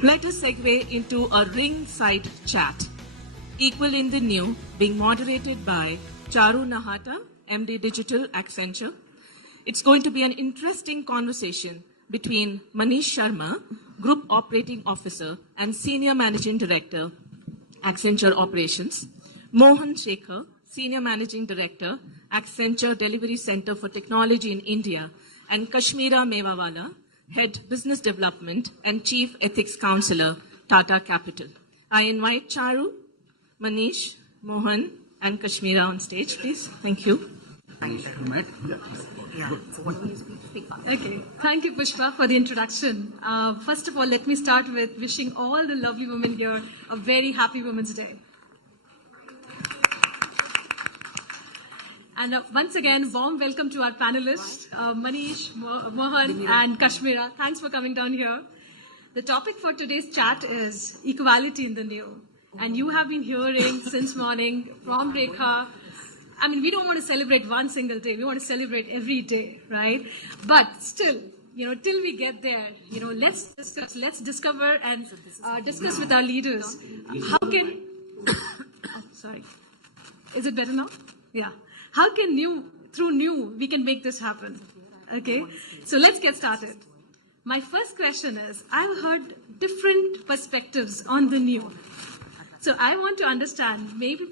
Let us segue into a ringside chat. Equal in the New, being moderated by Charu Nahata, MD Digital, Accenture. It's going to be an interesting conversation between Manish Sharma, Group Operating Officer and Senior Managing Director, Accenture Operations, Mohan Shekhar, Senior Managing Director, Accenture Delivery Center for Technology in India, and Kashmira Mewawala, Head Business Development and Chief Ethics Counselor, Tata Capital. I invite Charu, Manish, Mohan, and Kashmira on stage, please. Thank you. Thank you. Okay. Thank you, Pushpa, for the introduction. First of all, let me start with wishing all the lovely women here a very happy Women's Day. And once again, warm welcome to our panelists, Manish, Mohan, and Kashmira. Thanks for coming down here. The topic for today's chat is equality in the new. And you have been hearing since morning from Rekha. I mean, we don't want to celebrate one single day. We want to celebrate every day, right? But still, till we get there, let's discuss, let's discover and discuss with our leaders. How can, sorry, is it better now? Yeah. How can through new, we can make this happen? Okay. So let's get started. My first question is, I've heard different perspectives on the new. So I want to understand, maybe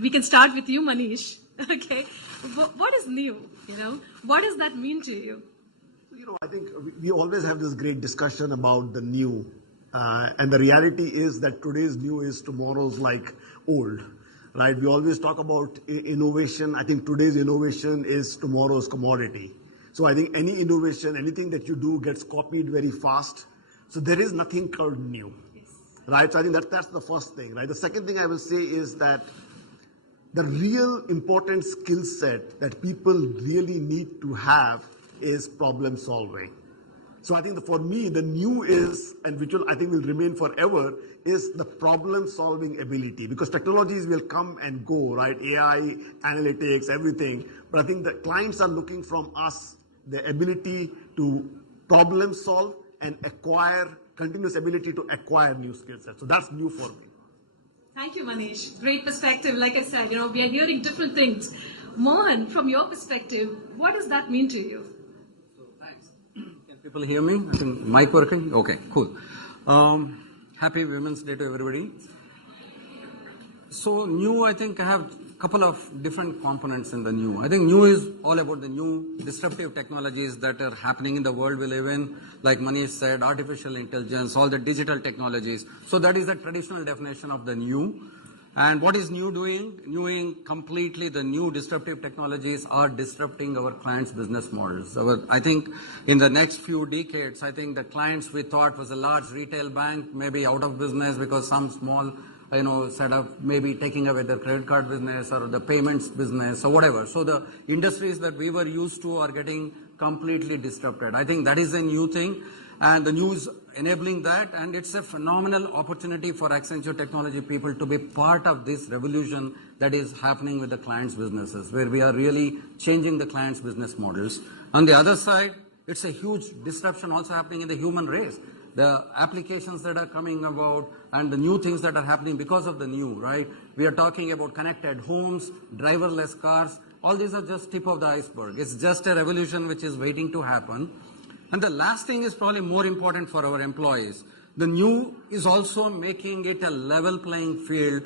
we can start with you, Manish. Okay. What is new? What does that mean to you? I think we always have this great discussion about the new. And the reality is that today's new is tomorrow's old. Right? We always talk about innovation. I think today's innovation is tomorrow's commodity. So I think any innovation, anything that you do gets copied very fast. So there is nothing called new. Yes. Right? So I think that's the first thing. Right? The second thing I will say is that the real important skill set that people really need to have is problem solving. So I think for me, the new is, and which I think will remain forever, is the problem-solving ability. Because technologies will come and go, right? AI, analytics, everything. But I think the clients are looking from us the ability to problem solve and continuous ability to acquire new skill sets. So that's new for me. Thank you, Manish. Great perspective. Like I said, we are hearing different things. Mohan, from your perspective, what does that mean to you? People hear me? I think mic working? Okay, cool. Happy Women's Day to everybody. So new, I think I have a couple of different components in the new. I think new is all about the new disruptive technologies that are happening in the world we live in. Like Manish said, artificial intelligence, all the digital technologies. So that is the traditional definition of the new. And what is new doing? Doing completely the new disruptive technologies are disrupting our clients' business models. I think in the next few decades, I think the clients we thought was a large retail bank, maybe out of business because some small, setup, maybe taking away their credit card business or the payments business or whatever. So the industries that we were used to are getting completely disrupted. I think that is a new thing. And the news enabling that, and it's a phenomenal opportunity for Accenture Technology people to be part of this revolution that is happening with the clients' businesses, where we are really changing the clients' business models. On the other side, it's a huge disruption also happening in the human race. The applications that are coming about and the new things that are happening because of the new, right? We are talking about connected homes, driverless cars. All these are just tip of the iceberg. It's just a revolution which is waiting to happen. And the last thing is probably more important for our employees. The new is also making it a level playing field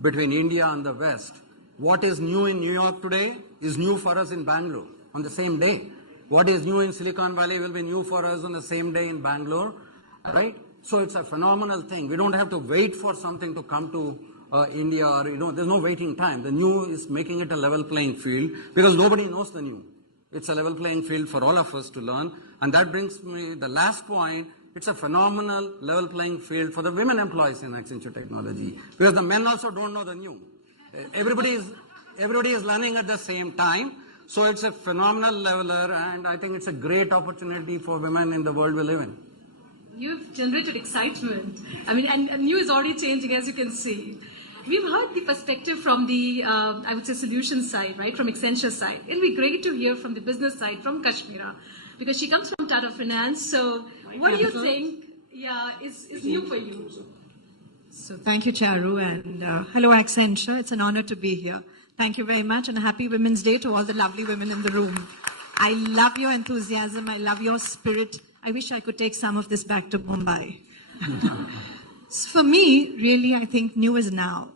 between India and the West. What is new in New York today is new for us in Bangalore on the same day. What is new in Silicon Valley will be new for us on the same day in Bangalore, right? So it's a phenomenal thing. We don't have to wait for something to come to India or, there's no waiting time. The new is making it a level playing field because nobody knows the new. It's a level playing field for all of us to learn. And that brings me the last point. It's a phenomenal level playing field for the women employees in Accenture Technology. Because the men also don't know the new. Everybody is learning at the same time. So it's a phenomenal leveler, and I think it's a great opportunity for women in the world we live in. You've generated excitement. I mean, and new is already changing, as you can see. We've heard the perspective from the, I would say, solution side, right, from Accenture side. It'll be great to hear from the business side, from Kashmira, because she comes from Tata Finance. So what do you think, is new for you? So thank you, Charu, and hello, Accenture. It's an honor to be here. Thank you very much, and a happy Women's Day to all the lovely women in the room. I love your enthusiasm. I love your spirit. I wish I could take some of this back to Mumbai. For me, really, I think new is now.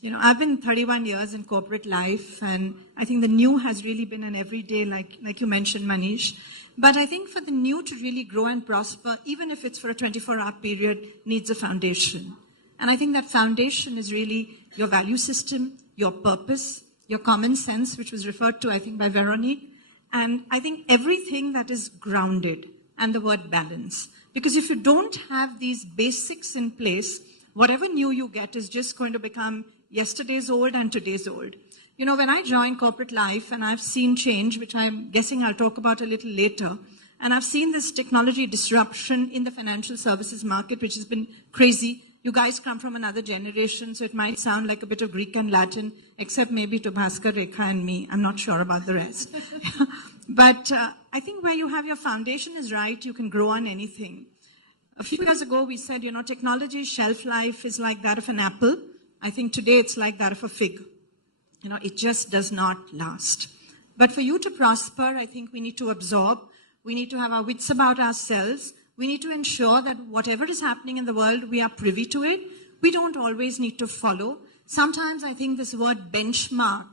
You know, I've been 31 years in corporate life, and I think the new has really been an everyday, like you mentioned, Manish. But I think for the new to really grow and prosper, even if it's for a 24-hour period, needs a foundation. And I think that foundation is really your value system, your purpose, your common sense, which was referred to, I think, by Veronique. And I think everything that is grounded, and the word balance. Because if you don't have these basics in place, whatever new you get is just going to become yesterday's old and today's old. You know, when I joined corporate life and I've seen change, which I'm guessing I'll talk about a little later, and I've seen this technology disruption in the financial services market, which has been crazy. You guys come from another generation, so it might sound like a bit of Greek and Latin, except maybe to Bhaskar, Rekha, and me. I'm not sure about the rest. But I think where you have your foundation is right, you can grow on anything. A few years ago, we said, you know, technology shelf life is like that of an apple. I think today it's like that of a fig. You know, it just does not last. But for you to prosper, I think we need to absorb. We need to have our wits about ourselves. We need to ensure that whatever is happening in the world, we are privy to it. We don't always need to follow. Sometimes I think this word benchmark,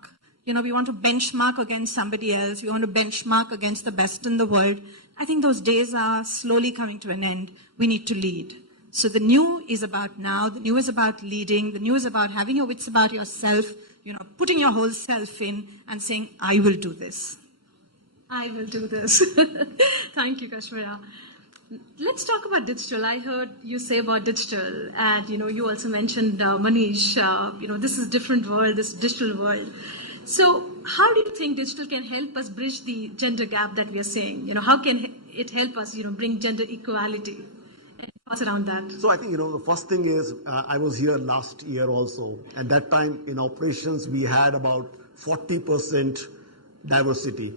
you know, we want to benchmark against somebody else. We want to benchmark against the best in the world. I think those days are slowly coming to an end. We need to lead. So the new is about now. The new is about leading. The new is about having your wits about yourself, you know, putting your whole self in and saying, I will do this. I will do this. Thank you, Kashmira. Let's talk about digital. I heard you say about digital, and you know, you also mentioned Manish. You know, this is a different world, this digital world. So, how do you think digital can help us bridge the gender gap that we are seeing? You know, how can it help us, you know, bring gender equality? And what's around that? So I think, you know, the first thing is, I was here last year also. At that time in operations, we had about 40% diversity.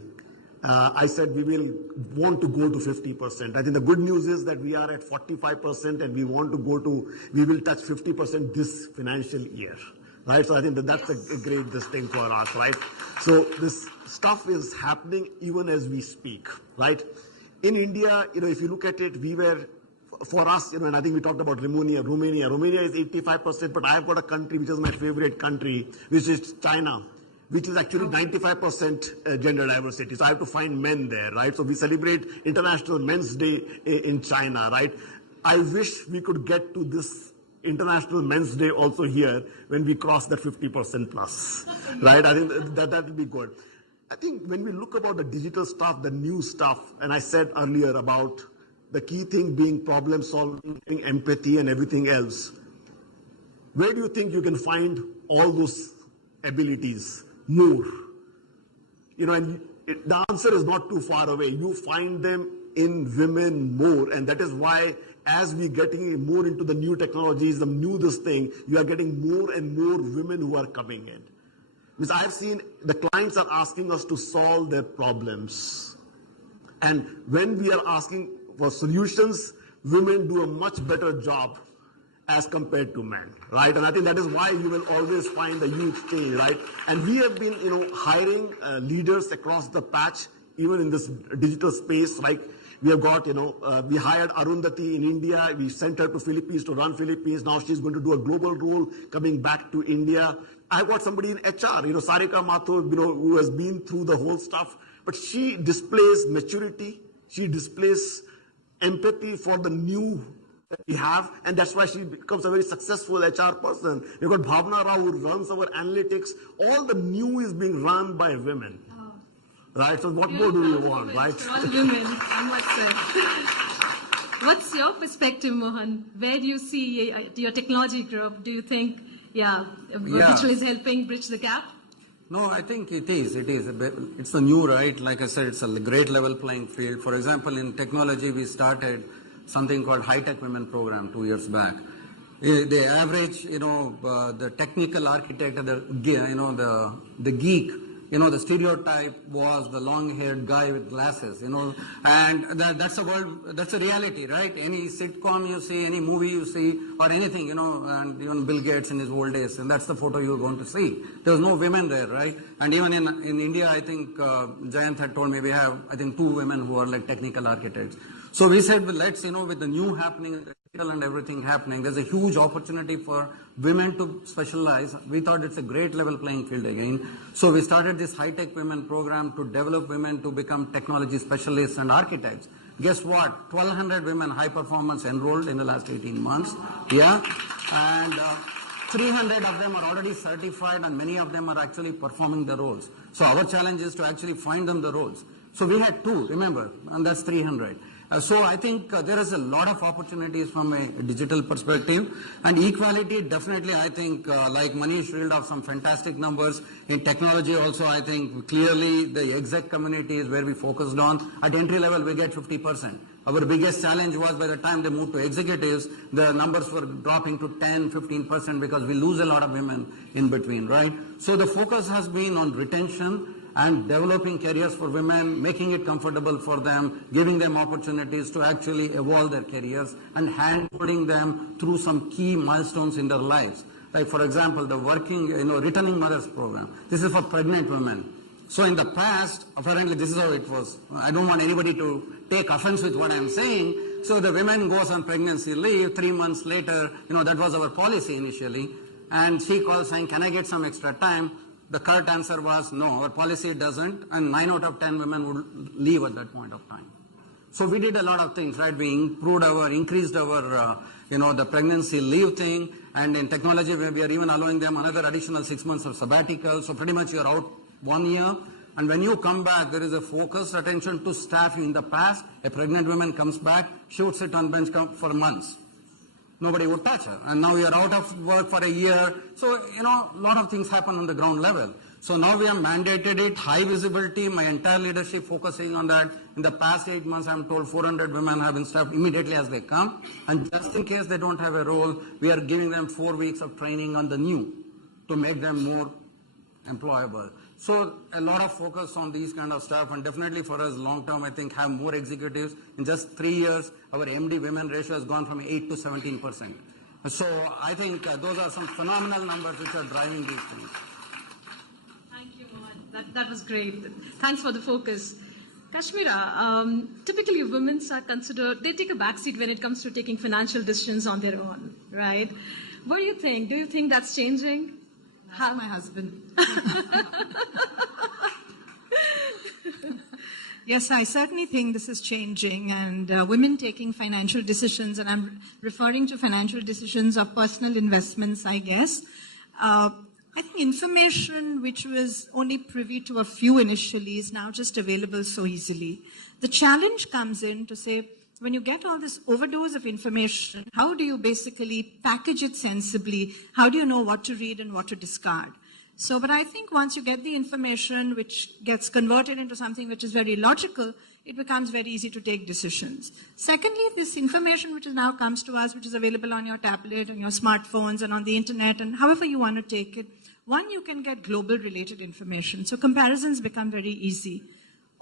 I said we will want to go to 50%. I think the good news is that we are at 45% and we will touch 50% this financial year. Right? So I think that's a great thing for us, right? So this stuff is happening even as we speak, right? In India, you know, if you look at it, for us, you know, and I think we talked about Romania. Romania is 85%, but I've got a country which is my favorite country, which is China, which is actually 95% gender diversity. So I have to find men there, right? So we celebrate International Men's Day in China, right? I wish we could get to this International Men's Day also here when we cross that 50% plus, right? I think that will be good. I think when we look about the digital stuff, the new stuff, and I said earlier about the key thing being problem solving, empathy and everything else, where do you think you can find all those abilities more? You know, and the answer is not too far away. You find them in women more, and that is why as we're getting more into the new technologies, the new this thing, you are getting more and more women who are coming in. Because I've seen the clients are asking us to solve their problems. And when we are asking for solutions, women do a much better job as compared to men, right? And I think that is why you will always find a huge thing, right? And we have been, you know, hiring leaders across the patch, even in this digital space, like we have got, you know, we hired Arundhati in India. We sent her to Philippines to run Philippines. Now she's going to do a global role coming back to India. I've got somebody in HR, you know, Sarika Mathur, you know, who has been through the whole stuff. But she displays maturity. She displays empathy for the new that we have. And that's why she becomes a very successful HR person. We've got Bhavna Rao who runs our analytics. All the new is being run by women. Right, so what more do you want, right? All women, I must say. What's your perspective, Mohan? Where do you see your technology group? Do you think, digital is helping bridge the gap? No, I think it is. It's a new, right? Like I said, it's a great level playing field. For example, in technology, we started something called High Tech Women Program 2 years back. The average, you know, the technical architect, the geek the stereotype was the long-haired guy with glasses, and that's the world, that's the reality, right? Any sitcom you see, any movie you see, or anything, and even Bill Gates in his old days, and that's the photo you're going to see. There was no women there, right? And even in India, I think Jayant had told me we have, I think, 2 women who are like technical architects. So we said, well, let's, with the new happening, and everything happening, there's a huge opportunity for women to specialize. We thought it's a great level playing field again. So we started this high-tech women program to develop women to become technology specialists and architects. Guess what? 1,200 women high performance enrolled in the last 18 months. Yeah. And 300 of them are already certified, and many of them are actually performing the roles. So our challenge is to actually find them the roles. So we had 2, remember, and that's 300. So I think there is a lot of opportunities from a digital perspective, and equality definitely, I think, like Manish reeled off some fantastic numbers. In technology also, I think clearly the exec community is where we focused on. At entry level, we get 50%. Our biggest challenge was by the time they moved to executives, the numbers were dropping to 10, 15% because we lose a lot of women in between, right? So the focus has been on retention and developing careers for women, making it comfortable for them, giving them opportunities to actually evolve their careers, and hand-holding them through some key milestones in their lives. Like, for example, the returning mothers program. This is for pregnant women. So in the past, apparently this is how it was. I don't want anybody to take offense with what I'm saying. So the women goes on pregnancy leave, 3 months later, that was our policy initially. And she calls saying, can I get some extra time? The curt answer was, no, our policy doesn't, and 9 out of 10 women would leave at that point of time. So we did a lot of things, right? We increased our, the pregnancy leave thing, and in technology, we are even allowing them another additional 6 months of sabbatical. So pretty much you're out 1 year, and when you come back, there is a focused attention to staff. In the past, a pregnant woman comes back, she would sit on bench for months. Nobody would touch her. And now you're out of work for a year. So, a lot of things happen on the ground level. So now we have mandated it, high visibility, my entire leadership focusing on that. In the past 8 months, I'm told 400 women have been staffed immediately as they come. And just in case they don't have a role, we are giving them 4 weeks of training on the new to make them more employable. So a lot of focus on these kind of stuff, and definitely for us long term, I think have more executives. In just 3 years, our MD women ratio has gone from 8 to 17%. So I think those are some phenomenal numbers which are driving these things. Thank you, Mohan. That was great. Thanks for the focus. Kashmira, typically women are considered, they take a backseat when it comes to taking financial decisions on their own, right? What do you think? Do you think that's changing? How my husband. Yes, I certainly think this is changing, and women taking financial decisions, and I'm referring to financial decisions of personal investments, I guess. I think information which was only privy to a few initially is now just available so easily. The challenge comes in to say, when you get all this overdose of information, how do you basically package it sensibly? How do you know what to read and what to discard? So, but I think once you get the information which gets converted into something which is very logical, it becomes very easy to take decisions. Secondly, this information which now comes to us, which is available on your tablet and your smartphones and on the internet and however you want to take it, one, you can get global related information. So comparisons become very easy.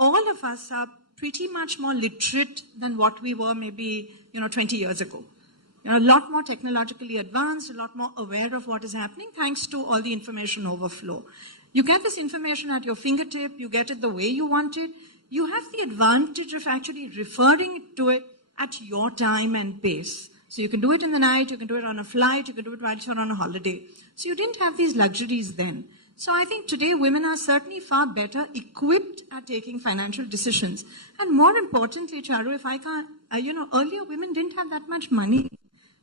All of us are pretty much more literate than what we were maybe, 20 years ago. A lot more technologically advanced, a lot more aware of what is happening thanks to all the information overflow. You get this information at your fingertip, you get it the way you want it. You have the advantage of actually referring to it at your time and pace. So you can do it in the night, you can do it on a flight, you can do it while you're on a holiday. So you didn't have these luxuries then. So I think today women are certainly far better equipped at taking financial decisions. And more importantly, Charu, if I can't, earlier women didn't have that much money.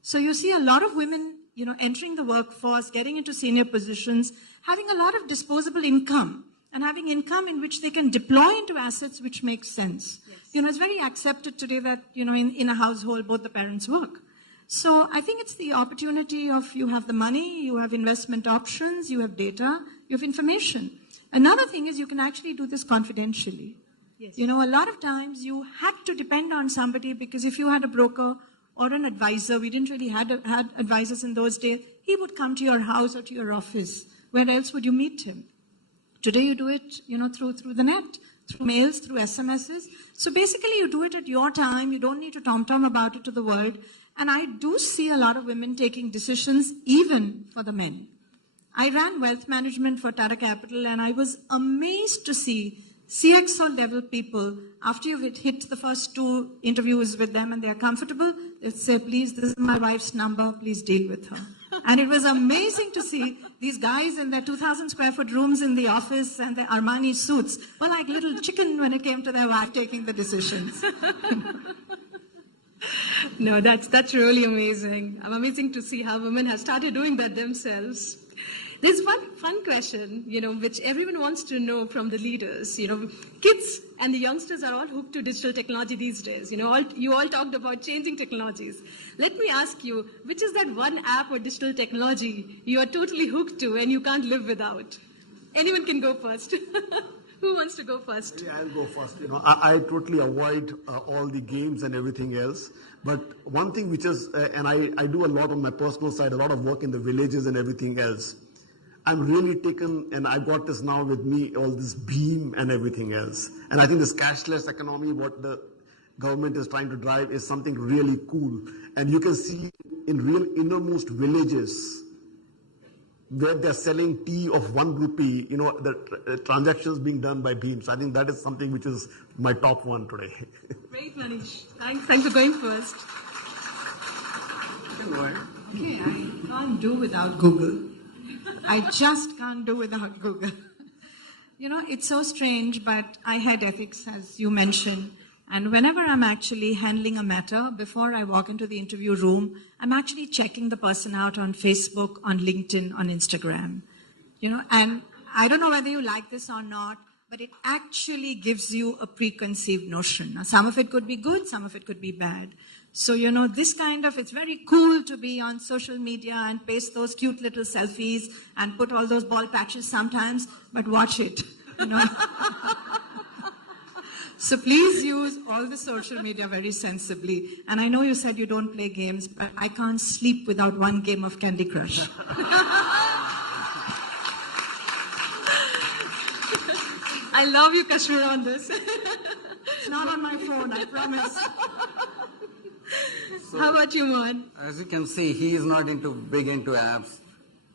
So you see a lot of women, entering the workforce, getting into senior positions, having a lot of disposable income and having income in which they can deploy into assets which make sense. Yes. It's very accepted today that, in a household, both the parents work. So I think it's the opportunity of you have the money, you have investment options, you have data, you have information. Another thing is you can actually do this confidentially. Yes. A lot of times you had to depend on somebody because if you had a broker or an advisor, we didn't really had advisors in those days, he would come to your house or to your office. Where else would you meet him? Today you do it, through the net, through mails, through SMSs. So basically you do it at your time. You don't need to tom-tom about it to the world. And I do see a lot of women taking decisions even for the men. I ran wealth management for Tata Capital, and I was amazed to see CXO level people, after you've hit the first 2 interviews with them and they're comfortable, they'll say, please, this is my wife's number, please deal with her. And it was amazing to see these guys in their 2,000 square foot rooms in the office and their Armani suits were like little chicken when it came to their wife taking the decisions. No, that's really amazing. Amazing to see how women have started doing that themselves. There's one fun question, which everyone wants to know from the leaders. Kids and the youngsters are all hooked to digital technology these days. You all talked about changing technologies. Let me ask you, which is that one app or digital technology you are totally hooked to and you can't live without? Anyone can go first. Who wants to go first? Yeah, I'll go first. I totally avoid all the games and everything else. But one thing which is, and I do a lot on my personal side, a lot of work in the villages and everything else. I'm really taken, and I've got this now with me, all this BEAM and everything else. And I think this cashless economy, what the government is trying to drive, is something really cool. And you can see in real innermost villages where they're selling tea of 1 rupee, the transactions being done by BEAM. So I think that is something which is my top one today. Great, Manish. Thanks for going first. Okay, I can't do without Google. I just can't do without Google. It's so strange, but I had ethics, as you mentioned. And whenever I'm actually handling a matter, before I walk into the interview room, I'm actually checking the person out on Facebook, on LinkedIn, on Instagram. And I don't know whether you like this or not, but it actually gives you a preconceived notion. Now, some of it could be good, some of it could be bad. So, this it's very cool to be on social media and paste those cute little selfies and put all those ball patches sometimes, but watch it, So please use all the social media very sensibly. And I know you said you don't play games, but I can't sleep without one game of Candy Crush. I love you, Kashmira, on this. It's not on my phone, I promise. So, how about you, Mohan? As you can see, he is not big into apps.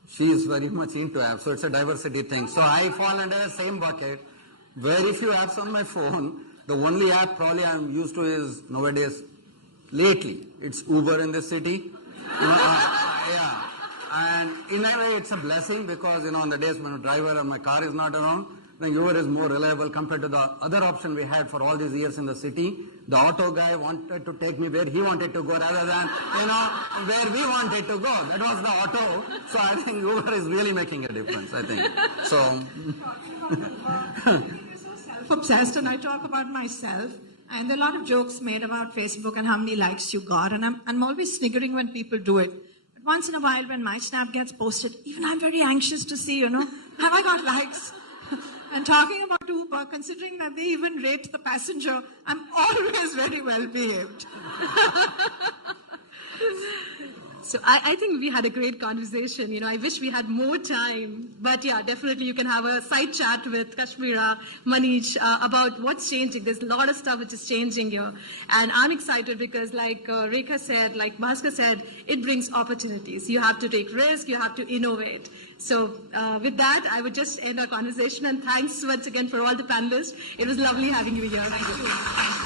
She is very much into apps. So it's a diversity thing. So I fall under the same bucket. Very few apps on my phone. The only app probably I'm used to is nowadays, lately, it's Uber in the city. Yeah. And in a way, it's a blessing because, on the days when a driver or my car is not around, then Uber is more reliable compared to the other option we had for all these years in the city. The auto guy wanted to take me where he wanted to go rather than, where we wanted to go. That was the auto. So I think Uber is really making a difference, I think. So. Obsessed, and I talk about myself, and there are a lot of jokes made about Facebook and how many likes you got, and I'm always sniggering when people do it. But once in a while, when my snap gets posted, even I'm very anxious to see, have I got likes? And talking about Uber, considering that they even rate the passenger, I'm always very well behaved. So I think we had a great conversation. I wish we had more time. But yeah, definitely you can have a side chat with Kashmira, Manish, about what's changing. There's a lot of stuff which is changing here. And I'm excited because like Rekha said, like Bhaskar said, it brings opportunities. You have to take risks, you have to innovate. So with that, I would just end our conversation. And thanks once again for all the panelists. It was lovely having you here. Thank you.